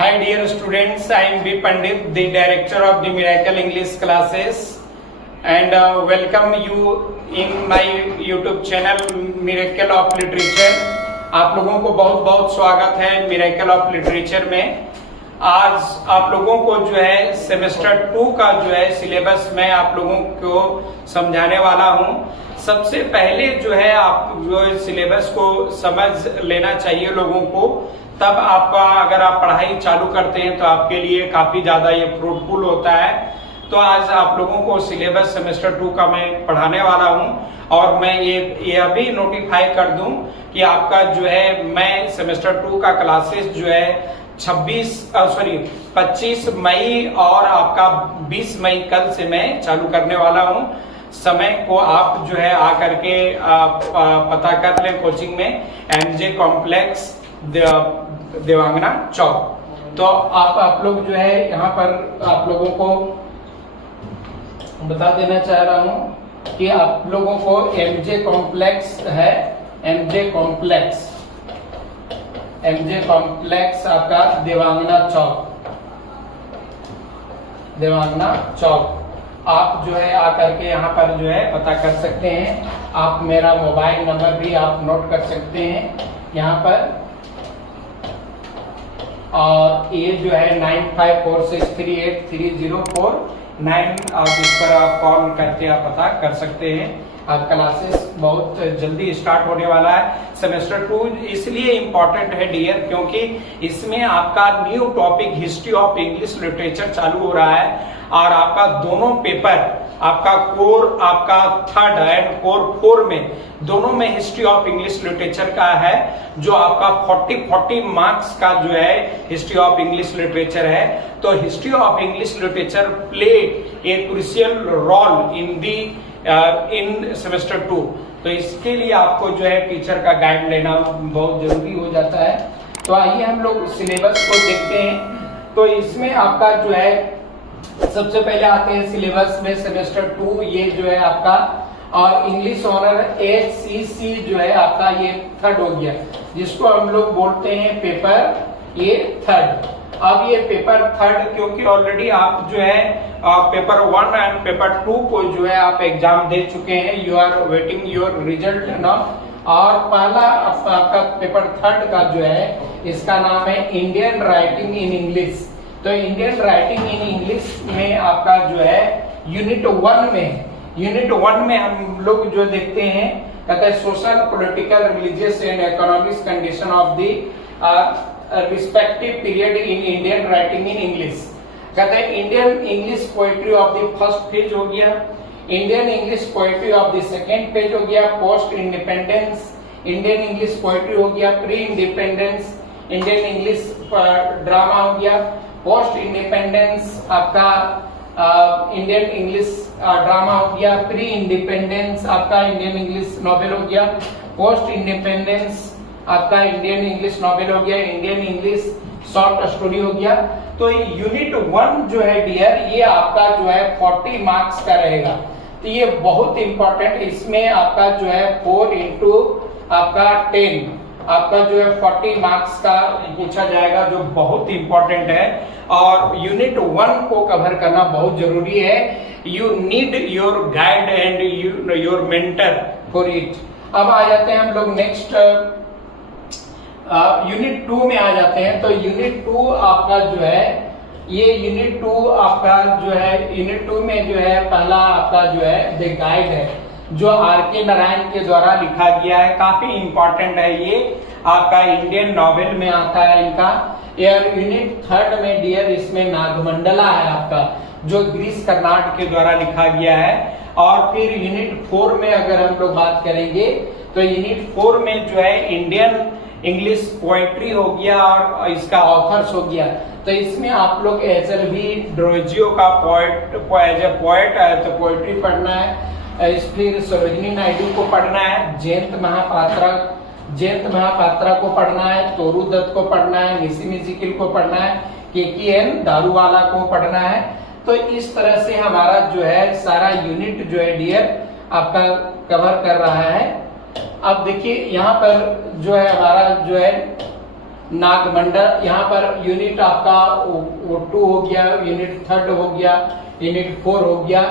Hi dear students, I am B. Pandit, the director of the Miracle English classes, and welcome you in my YouTube channel Miracle of Literature। आप लोगों को बहुत बहुत स्वागत है Miracle of Literature में। आज आप लोगों को जो है सेमेस्टर 2 का जो है सिलेबस मैं आप लोगों को समझाने वाला हूं। सबसे पहले जो है आप जो सिलेबस को समझ लेना चाहिए लोगों को, तब आपका अगर आप पढ़ाई चालू करते हैं तो आपके लिए काफी ज्यादा ये फ्रूटफुल होता है। तो आज आप लोगों को सिलेबस सेमेस्टर 2 का मैं पढ़ाने वाला हूं और मैं ये अभी नोटिफाई कर दूं कि आपका जो है मैं सेमेस्टर 2 का क्लासेस जो है 25 मई और आपका 20 मई कल से मैं चालू करने वाला हूं। समय को आप जो है आकर के पता कर लें कोचिंग में, MJ कॉम्प्लेक्स देवांगना चौक। तो आप लोग जो है यहाँ पर आप लोगों को बता देना चाह रहा हूँ कि आप लोगों को MJ कॉम्प्लेक्स है, MJ कॉम्प्लेक्स आपका देवांगना चौक आप जो है आकर के यहाँ पर जो है पता कर सकते हैं। आप मेरा मोबाइल नंबर भी आप नोट कर सकते हैं यहाँ पर, और ये जो है 9546383049। आप इस पर आप कॉल करके आप पता कर सकते हैं। अब क्लासेस बहुत जल्दी स्टार्ट होने वाला है। सेमेस्टर 2 इसलिए इम्पोर्टेंट है डियर, क्योंकि इसमें आपका new topic history of English literature चालू हो रहा है और आपका दोनों पेपर, आपका कोर आपका 3rd एंड कोर 4 में दोनों में हिस्ट्री ऑफ इंग्लिश लिटरेचर का है, जो आपका 40 मार्क्स का जो है हिस्ट्री ऑफ इंग्लिश लिटरेचर है। तो history of English literature play a crucial role in semester 2। तो इसके लिए आपको जो है टीचर का गाइड लेना बहुत जरूरी हो जाता है। तो आइए हम लोग सिलेबस को देखते हैं। तो इसमें आपका जो है सबसे पहले आते हैं सिलेबस में सेमेस्टर 2, ये जो है आपका और इंग्लिश ऑनर HCC जो है आपका ये 3rd हो गया, जिसको हम लोग बोलते हैं पेपर ये 3rd। अब ये पेपर 3rd क्योंकि ऑलरेडी आप जो है पेपर 1 एंड पेपर 2 को जो है आप एग्जाम दे चुके हैं, you are waiting your result now. और पहला आपका पेपर 3rd का जो है इसका नाम है इंडियन राइटिंग इन इंग्लिश। तो इंडियन राइटिंग इन इंग्लिश में आपका जो है यूनिट 1 में हम लोग जो देखते हैं, कहते हैं social political religious and economic condition of the respective period in Indian writing in English. कहते हैं Indian English poetry of the first phase हो गया, Indian English poetry of the second phase हो गया, post independence Indian English poetry हो गया, pre independence Indian English drama हो गया, पोस्ट इंडिपेंडेंस आपका इंडियन इंग्लिश ड्रामा हो गया, प्री इंडिपेंडेंस आपका इंडियन इंग्लिश नॉवेल हो गया, पोस्ट इंडिपेंडेंस आपका इंडियन इंग्लिश नॉवेल हो गया, इंडियन इंग्लिश शॉर्ट स्टोरी हो गया। तो यूनिट 1 जो है डियर ये आपका जो है 40 मार्क्स का रहेगा। तो ये बहुत इंपॉर्टेंट, इसमें आपका जो है 4 इंटू आपका 10 आपका जो है 40 मार्क्स का पूछा जाएगा, जो बहुत इंपॉर्टेंट है और यूनिट 1 को कवर करना बहुत जरूरी है। You need your guide and your mentor for it. अब आ जाते हैं हम लोग नेक्स्ट यूनिट 2 में आ जाते हैं। तो यूनिट 2 आपका जो है ये यूनिट 2 आपका जो है यूनिट 2 में जो है पहला आपका जो है द गाइड है, जो R.K. नारायण के द्वारा लिखा गया है। काफी इंपॉर्टेंट है ये, आपका इंडियन नॉवेल में आता है इनका। यार यूनिट 3rd में डियर इसमें नागमंडला है आपका, जो ग्रीस कर्नाड के द्वारा लिखा गया है। और फिर यूनिट 4 में अगर हम लोग बात करेंगे तो यूनिट 4 में जो है इंडियन इंग्लिश पोएट्री हो गया और इसका ऑथर्स हो गया। तो इसमें आप लोग SLV ड्रोजियो का एज ए पोएट है तो पोएट्री पढ़ना है, फिर सरोजिनी नायडू को पढ़ना है, जयंत महापात्रा को पढ़ना है, तोरू दत्त को पढ़ना है, निसिम इज़िकियल को पढ़ना है, KKN दारूवाला को पढ़ना है। तो इस तरह से हमारा जो है सारा यूनिट जो है डियर आपका कवर कर रहा है। अब देखिए यहाँ पर जो है हमारा जो है नागमंडल, यहाँ पर यूनिट आपका वो 2 हो गया, यूनिट 3 हो गया, यूनिट 4 हो गया।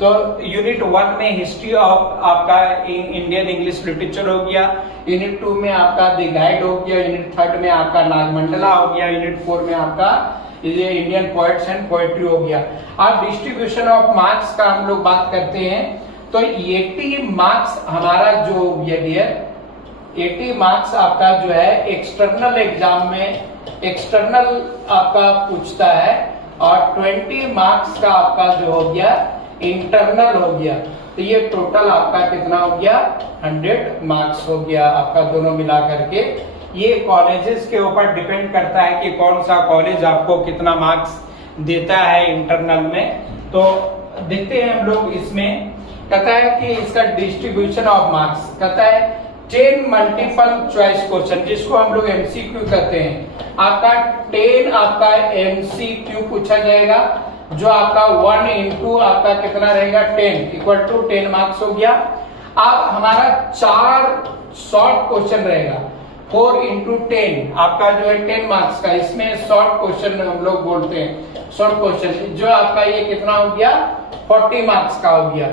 तो यूनिट 1 में हिस्ट्री ऑफ आपका इंडियन इंग्लिश लिटरेचर हो गया, यूनिट 2 में आपका द गाइड हो गया, यूनिट 3 में आपका नागमंडला हो गया, यूनिट 4 में आपका ये इंडियन पोएट्स एंड पोएट्री हो गया। अब डिस्ट्रीब्यूशन ऑफ मार्क्स का हम लोग बात करते हैं, तो 80 मार्क्स हमारा जो हो गया डियर, 80 मार्क्स आपका जो है एक्सटर्नल एग्जाम में एक्सटर्नल आपका पूछता है, और 20 मार्क्स का आपका जो हो गया इंटरनल हो गया। तो ये टोटल आपका कितना हो गया, 100 मार्क्स हो गया आपका दोनों मिला करके। ये कॉलेजेस के ऊपर डिपेंड करता है कि कौन सा कॉलेज आपको कितना मार्क्स देता है इंटरनल में। तो देखते हैं हम लोग, इसमें कहता है कि इसका डिस्ट्रीब्यूशन ऑफ मार्क्स कहता है 10 मल्टीपल चॉइस क्वेश्चन, जिसको हम लोग एमसीक्यू कहते हैं। आपका 10 आपका एमसीक्यू पूछा जाएगा, जो आपका 1 इंटू आपका कितना रहेगा 10 इक्वल टू 10 मार्क्स हो गया। अब हमारा 4 शॉर्ट क्वेश्चन रहेगा, 4 इंटू 10 आपका जो है 10 मार्क्स का। इसमें शॉर्ट क्वेश्चन हम लोग बोलते हैं, शॉर्ट क्वेश्चन, जो आपका ये कितना हो गया 40 मार्क्स का हो गया।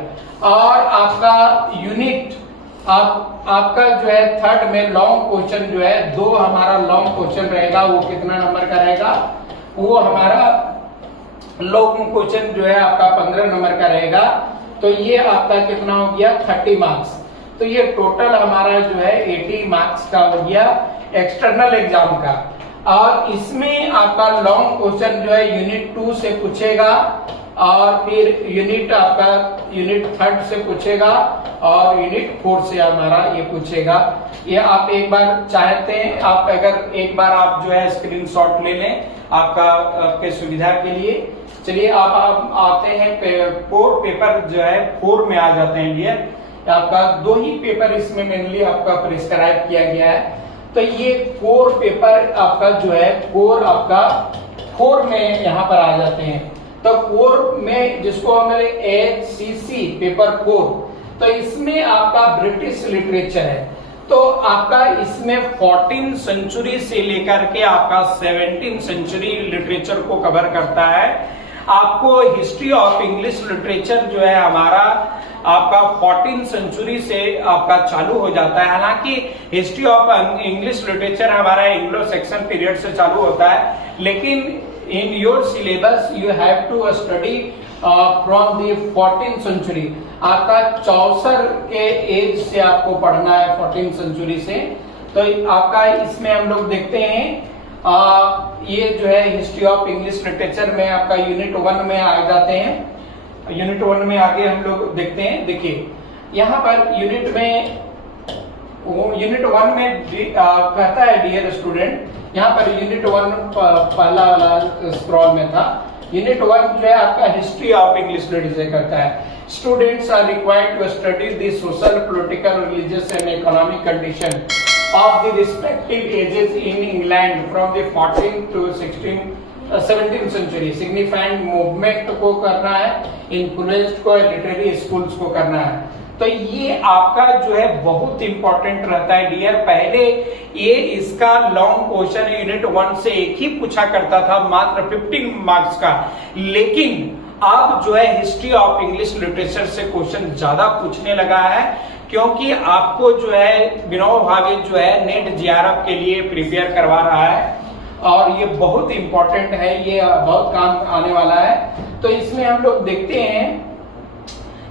और आपका यूनिट आपका जो है 3rd में लॉन्ग क्वेश्चन जो है 2 हमारा लॉन्ग क्वेश्चन रहेगा, वो कितना नंबर का रहेगा, वो हमारा लॉन्ग क्वेश्चन जो है आपका 15 नंबर का रहेगा। तो ये आपका कितना हो गया 30 मार्क्स। तो ये टोटल हमारा जो है 80 मार्क्स का हो गया एक्सटर्नल एग्जाम का। और इसमें आपका लॉन्ग क्वेश्चन जो है यूनिट 2 से पूछेगा, और फिर यूनिट आपका यूनिट 3 से पूछेगा, और यूनिट 4 से हमारा ये पूछेगा। ये आप एक बार चाहते हैं, आप अगर एक बार आप जो है स्क्रीनशॉट ले लें आपका आपके सुविधा के लिए। चलिए आप आते हैं 4 पेपर जो है 4 में आ जाते हैं डियर। आपका 2 ही पेपर इसमें मेनली आपका प्रिस्क्राइब किया गया है। तो ये 4 पेपर आपका जो है 4 आपका 4 में यहाँ पर आ जाते हैं। तो 4 में जिसको हम HCC पेपर 4, तो इसमें आपका ब्रिटिश लिटरेचर है। तो आपका इसमें 14 सेंचुरी से लेकर के आपका 17 सेंचुरी लिटरेचर को कवर करता है। आपको हिस्ट्री ऑफ इंग्लिश लिटरेचर जो है हमारा आपका 14 सेंचुरी से आपका चालू हो जाता है। हालांकि हिस्ट्री ऑफ इंग्लिश लिटरेचर हमारा एंग्लो सेक्शन पीरियड से चालू होता है, लेकिन in your syllabus you have to study from the 14th century. आपका 64 के एज से आपको पढ़ना है 14th सेंचुरी से। तो आपका इसमें हम लोग देखते हैं ये जो है हिस्ट्री ऑफ इंग्लिश लिटरेचर में आपका यूनिट 1 में आ जाते हैं। यूनिट 1 में आगे हम लोग देखते हैं, देखिए यहाँ पर यूनिट 1 में कहता है डियर स्टूडेंट, यहाँ पर यूनिट 1 पहला वाला स्क्रॉल में था। यूनिट 1 जो है आपका हिस्ट्री ऑफ इंग्लिश लिटरेचर करता है। Students are required to study the social, political, religious and economic condition of the respective ages in England from the 14th to 17th century। Signifying movement को करना है, influence को, literary schools को करना है। तो ये आपका जो है बहुत इंपॉर्टेंट रहता है डियर। पहले ये इसका लॉन्ग क्वेश्चन यूनिट 1 से एक ही पूछा करता था, मात्र 15 मार्क्स का, लेकिन अब जो है हिस्ट्री ऑफ इंग्लिश लिटरेचर से क्वेश्चन ज्यादा पूछने लगा है, क्योंकि आपको जो है विनोद भावे जो है नेट JRF के लिए प्रिपेयर करवा रहा है, और ये बहुत इंपॉर्टेंट है, ये बहुत काम आने वाला है। तो इसमें हम लोग देखते हैं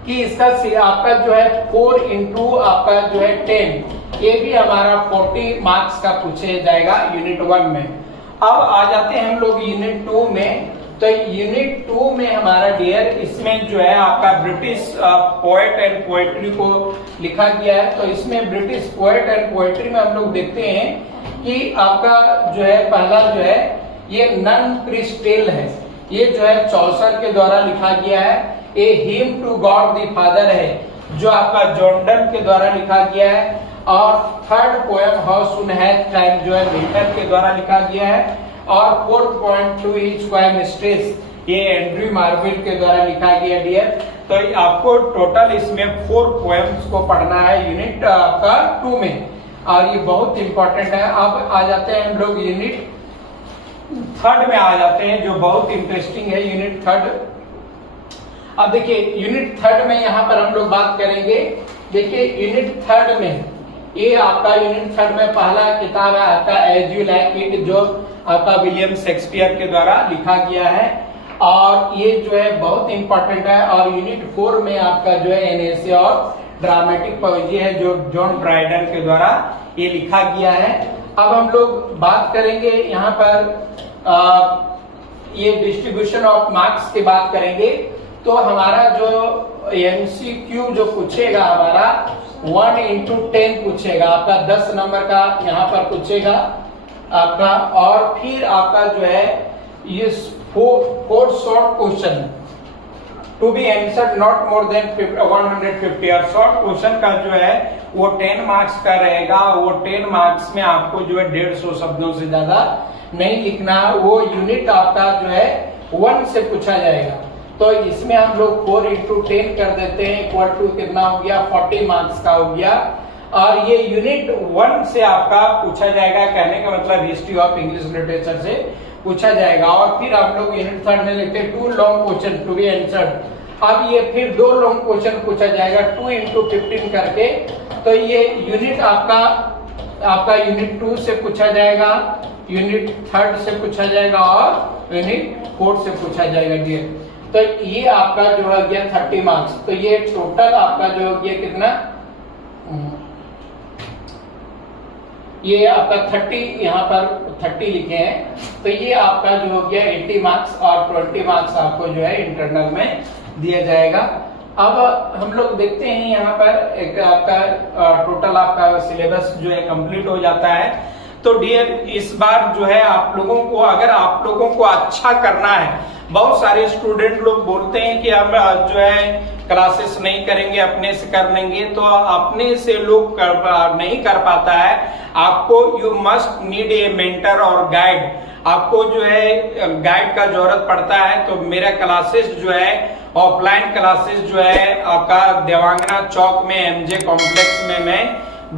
कि इसका आपका जो है 4 इंटू आपका जो है 10, ये भी हमारा 40 मार्क्स का पूछे जाएगा यूनिट 1 में। अब आ जाते हैं हम लोग यूनिट 2 में। तो यूनिट 2 में हमारा डियर इसमें जो है आपका ब्रिटिश पोएट एंड पोएट्री को लिखा गया है। तो इसमें ब्रिटिश पोएट एंड पोएट्री में हम लोग देखते हैं कि आपका जो है पहला जो है ये नन प्रिस्टेल है, ये जो है चौसर के द्वारा लिखा गया है। A hymn to God the Father है, जो आपका जॉर्डन के द्वारा लिखा गया है। और 3rd poem how soon has time जो है विंटर के द्वारा लिखा गया है। और 4th point two his poem mistress, ये एंड्रयू मार्विल के द्वारा लिखा गया डियर। तो आपको टोटल इसमें 4 पोएम्स को पढ़ना है यूनिट आपका 2 में। और ये बहुत इंपॉर्टेंट है। अब आ जाते हैं हम लोग यूनिट थर्ड में आ जाते हैं, जो बहुत इंटरेस्टिंग है यूनिट थर्ड। अब देखिए यूनिट थर्ड में यहाँ पर हम लोग बात करेंगे। देखिए यूनिट थर्ड में ये आपका यूनिट थर्ड में पहला किताब है आपका एज यू लाइक इट, जो आपका विलियम शेक्सपियर के द्वारा लिखा गया है, और ये जो है बहुत इंपॉर्टेंट है। और यूनिट 4 में आपका जो है एन एसे और ड्रामेटिक पोएजी है, जो जॉन ड्राइडन के द्वारा ये लिखा गया है। अब हम लोग बात करेंगे यहाँ पर ये डिस्ट्रीब्यूशन ऑफ मार्क्स की बात करेंगे। तो हमारा जो एमसीक्यू जो पूछेगा हमारा 1 into 10 पूछेगा आपका, 10 नंबर का यहाँ पर पूछेगा आपका। और फिर आपका जो है ये 4 short question to be answered not more than 150। और शॉर्ट क्वेश्चन का जो है वो 10 मार्क्स का रहेगा। वो 10 मार्क्स में आपको जो है 150 शब्दों से ज्यादा नहीं लिखना। वो यूनिट आपका जो है 1 से पूछा जाएगा। तो इसमें हम लोग 4 into 10 कर देते हैं, इक्वल टू कितना हो गया 40 मार्क्स का हो गया। और ये यूनिट 1 से आपका पूछा जाएगा, कहने का मतलब हिस्ट्री ऑफ इंग्लिश लिटरेचर से पूछा जाएगा। और फिर हम लोग यूनिट थर्ड में लिखते हैं 2 long question to be answered. अब ये फिर 2 लॉन्ग क्वेश्चन पूछा जाएगा 2 into 15 करके। तो ये यूनिट आपका यूनिट 2 से पूछा जाएगा, यूनिट थर्ड से पूछा जाएगा और यूनिट 4 से पूछा जाएगा डियर। तो ये आपका जो हो गया 30 मार्क्स। तो ये टोटल आपका जो हो गया कितना, ये आपका 30, यहाँ पर 30 लिखे हैं। तो ये आपका जो हो गया 80 मार्क्स और 20 मार्क्स आपको जो है इंटरनल में दिया जाएगा। अब हम लोग देखते हैं यहाँ पर एक आपका टोटल आपका सिलेबस जो है कंप्लीट हो जाता है। तो डियर इस बार जो है आप लोगों को, अगर आप लोगों को अच्छा करना है, बहुत सारे स्टूडेंट लोग बोलते हैं कि हम जो है क्लासेस नहीं करेंगे, अपने से कर लेंगे। तो अपने से लोग नहीं कर पाता है। आपको you must need a mentor और गाइड। आपको जो है गाइड का जरूरत पड़ता है। तो मेरा क्लासेस जो है ऑफलाइन क्लासेस जो है आपका देवांगना चौक में एमजे कॉम्प्लेक्स में मैं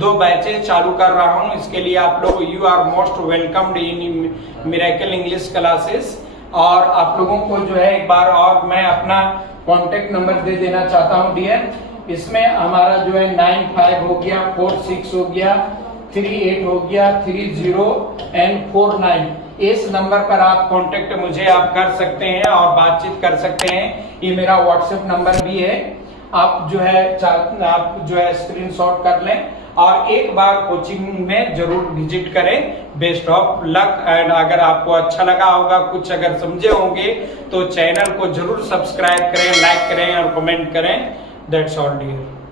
2 बैचेज चालू कर रहा हूं। इसके लिए आप लोग you are most welcomed in miracle English classes. और आप लोगों को जो है एक बार और मैं अपना कॉन्टेक्ट नंबर दे देना चाहता हूं डियर। इसमें हमारा जो है 95 हो गया, 46 हो गया, 38 हो गया, 30 एंड 49। इस नंबर पर आप कांटेक्ट मुझे आप कर सकते हैं और बातचीत कर सकते हैं। ये मेरा व्हाट्सएप नंबर भी है। आप जो है स्क्रीनशॉट कर लें और एक बार कोचिंग में जरूर विजिट करें। Best of luck. एंड अगर आपको अच्छा लगा होगा, कुछ अगर समझे होंगे, तो चैनल को जरूर सब्सक्राइब करें, लाइक करें और कमेंट करें। That's all dear.